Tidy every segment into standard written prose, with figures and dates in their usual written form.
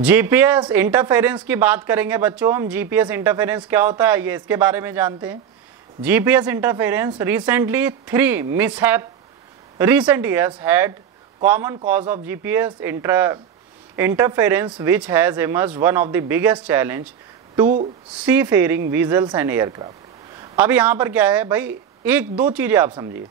GPS interference की बात करेंगे बच्चों हम। जीपीएस इंटरफेरेंस क्या होता है ये इसके बारे में जानते हैं। GPS interference recently 3 mishap recent years had common cause of GPS interference which has emerged one of the biggest challenge to seafaring vessels and aircraft। अब यहाँ पर क्या है भाई, एक दो चीजें आप समझिए।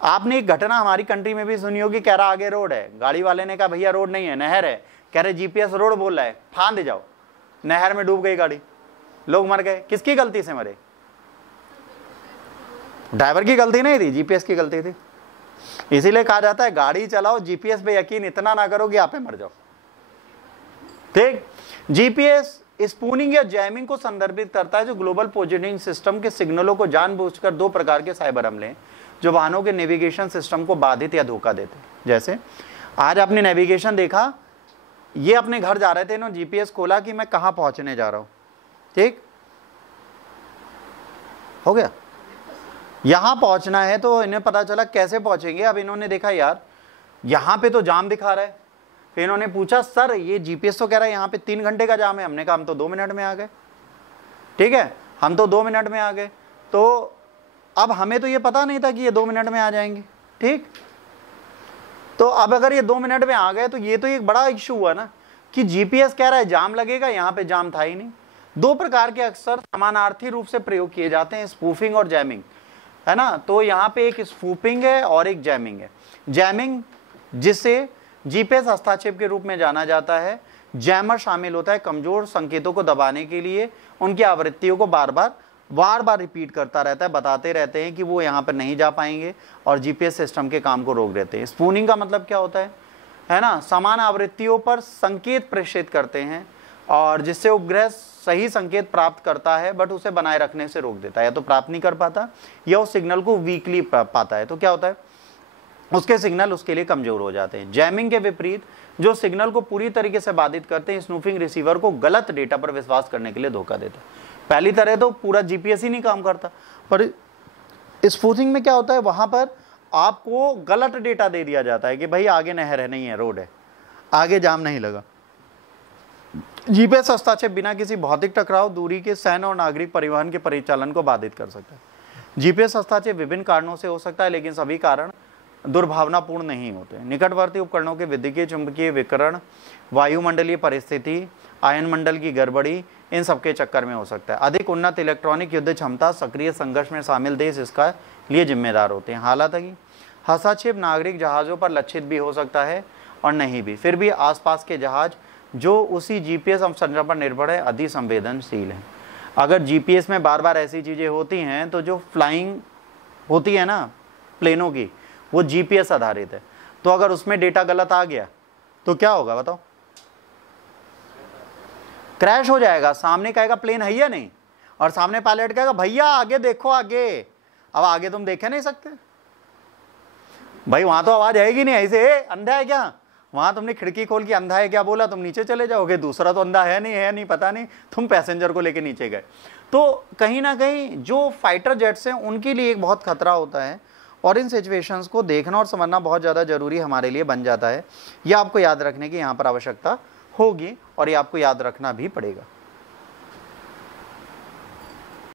आपने एक घटना हमारी कंट्री में भी सुनी होगी, कह रहा आगे रोड है, गाड़ी वाले ने कहा भैया रोड नहीं है नहर है, कह रहे जीपीएस रोड बोल रहा है, फांद जाओ, नहर में डूब गई गाड़ी, लोग मर गए। किसकी गलती से मरे? ड्राइवर की गलती नहीं थी, जीपीएस की गलती थी। इसीलिए कहा जाता है गाड़ी चलाओ जीपीएस पे यकीन इतना ना करो कि आप पे मर जाओ। ठीक, जीपीएस स्पूनिंग या जैमिंग को संदर्भित करता है जो ग्लोबल पोजिशनिंग सिस्टम के सिग्नलों को जानबूझकर दो प्रकार के साइबर हमले जो वाहनों के नेविगेशन सिस्टम को बाधित या धोखा देते। जैसे आज आपने नेविगेशन देखा, ये अपने घर जा रहे थे, इन्होंने जीपीएस खोला कि मैं कहां पहुंचने जा रहा हूं। ठीक हो गया, यहां पहुंचना है तो इन्हें पता चला कैसे पहुंचेंगे। अब इन्होंने देखा यार यहां पे तो जाम दिखा रहा है, फिर इन्होंने पूछा सर ये जीपीएस तो कह रहा है यहां पे 3 घंटे का जाम है। हमने कहा हम तो 2 मिनट में आ गए। ठीक है, हम तो 2 मिनट में आ गए। तो अब हमें तो ये पता नहीं था कि ये 2 मिनट में आ जाएंगे। ठीक, तो अब अगर ये 2 मिनट में आ गए तो ये तो एक बड़ा इश्यू हुआ ना कि जीपीएस कह रहा है जाम लगेगा, यहां पे जाम था ही नहीं। दो प्रकार के अक्सर समानार्थी रूप से प्रयोग किए जाते हैं, स्पूफिंग और जैमिंग, है ना। तो यहाँ पे एक स्पूफिंग है और एक जैमिंग है। जैमिंग जिसे जीपीएस हस्तक्षेप के रूप में जाना जाता है, जैमर शामिल होता है कमजोर संकेतों को दबाने के लिए उनकी आवृत्तियों को बार बार रिपीट करता रहता है, बताते रहते हैं कि वो यहाँ पर नहीं जा पाएंगे और जीपीएस सिस्टम के काम को रोक देते हैं। स्पूनिंग का मतलब क्या होता है ना, समान आवृत्तियों पर संकेत प्रेषित करते हैं और जिससे उपग्रह सही संकेत प्राप्त करता है बट उसे बनाए रखने से रोक देता है, या तो प्राप्त नहीं कर पाता या उस सिग्नल को वीकली पाता है। तो क्या होता है, उसके सिग्नल उसके लिए कमजोर हो जाते हैं। जैमिंग के विपरीत जो सिग्नल को पूरी तरीके से बाधित करते हैं, स्नूफिंग रिसीवर को गलत डेटा पर विश्वास करने के लिए धोखा देता है। पहली तरह तो पूरा जीपीएस ही नहीं काम करता, पर स्पूफिंग में क्या होता है, वहां पर आपको गलत डेटा दे दिया जाता है कि भाई आगे नहर है, नहीं है, रोड है, आगे जाम नहीं लगा। जीपीएस हस्तक्षेप बिना किसी भौतिक टकराव, दूरी के सैन्य और नागरिक परिवहन के परिचालन को बाधित कर सकता है। जीपीएस हस्तक्षेप विभिन्न कारणों से हो सकता है, लेकिन सभी कारण दुर्भावनापूर्ण नहीं होते। निकटवर्ती उपकरणों के विद्युतीय चुंबकीय विकिरण, वायुमंडलीय परिस्थिति, आयन मंडल की गड़बड़ी, इन सबके चक्कर में हो सकता है। अधिक उन्नत इलेक्ट्रॉनिक युद्ध क्षमता, सक्रिय संघर्ष में शामिल देश इसका लिए जिम्मेदार होते हैं। हालांकि हस्तक्षेप नागरिक जहाज़ों पर लक्षित भी हो सकता है और नहीं भी, फिर भी आसपास के जहाज जो उसी जीपीएस अवसंरचना पर निर्भर है अति संवेदनशील है। अगर जीपीएस में बार बार ऐसी चीज़ें होती हैं तो जो फ्लाइंग होती है ना प्लेनों की, वो जीपीएस आधारित है। तो अगर उसमें डेटा गलत आ गया तो क्या होगा बताओ, क्रैश हो जाएगा। सामने कहेगा प्लेन है या नहीं, और सामने पायलट कहेगा भैया आगे देखो आगे। अब आगे तुम देख नहीं सकते भाई, वहां तो आवाज आएगी नहीं, ऐसे अंधा है क्या, वहां तुमने खिड़की खोल के अंधा है क्या बोला, तुम नीचे चले जाओगे। दूसरा तो अंधा है नहीं पता नहीं, तुम पैसेंजर को लेके नीचे गए। तो कहीं ना कहीं जो फाइटर जेट्स हैं उनके लिए एक बहुत खतरा होता है, और इन सिचुएशंस को देखना और समझना बहुत ज़्यादा जरूरी हमारे लिए बन जाता है। यह आपको याद रखने की यहाँ पर आवश्यकता होगी और ये आपको याद रखना भी पड़ेगा।